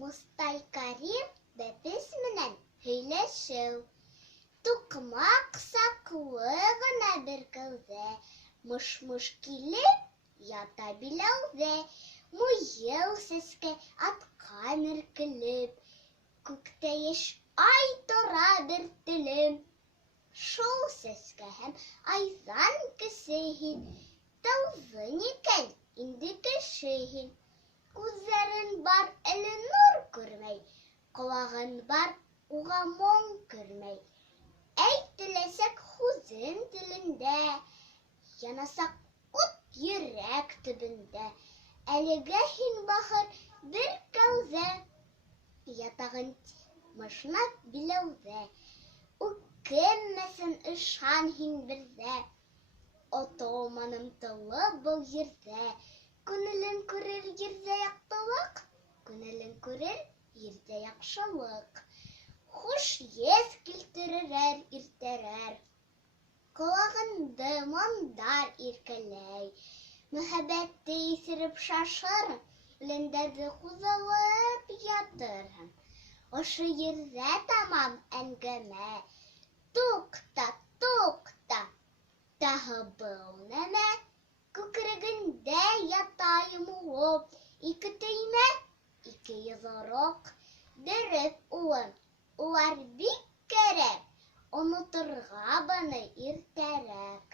Мостай Карим бәпес менән һөйләшеү. Туҡмаҡ саҡлы ғына бер кәүҙә, мыш-мыш килеп ята биләүҙә. Муйыл сәскә атҡан иркелеп, күктә йәш ай тора бер телем. Шул сәскә һәм айҙан кесе һин, тыуҙың икән инде кеше һин. Күҙҙәрең бар әле нур күрмәй, ҡолағың бар уға моң кермәй. Әйтеләсәк һүҙең телендә, янасаҡ ут йөрәк төбөндә. Әлегә һин бахыр бер кәүҙә, ятағың мышнап биләүҙә. Үкенмәҫен ышан һин берҙә, отолманым тылы был ерҙә. Күңелең күрер ерҙә яҡтылыҡ, күңелең күрер ерҙә яҡшылыҡ. Хуш еҫ килтерер иртәрәр, ҡолағыңды моңдар иркәләй. Мөхәббәтте иҫереп шашыр, үләндәрҙе ҡуҙалып ятырһың. Ошо ерҙә тамам әңгәмә. Туҡта, туҡта, таһы был нәмә. Күкрәгендә ята йомолоп, ике төймә, ике йоҙроҡ. Дөрөҫ, улым, улар бик кәрәк, оноторға быны иртәрәк.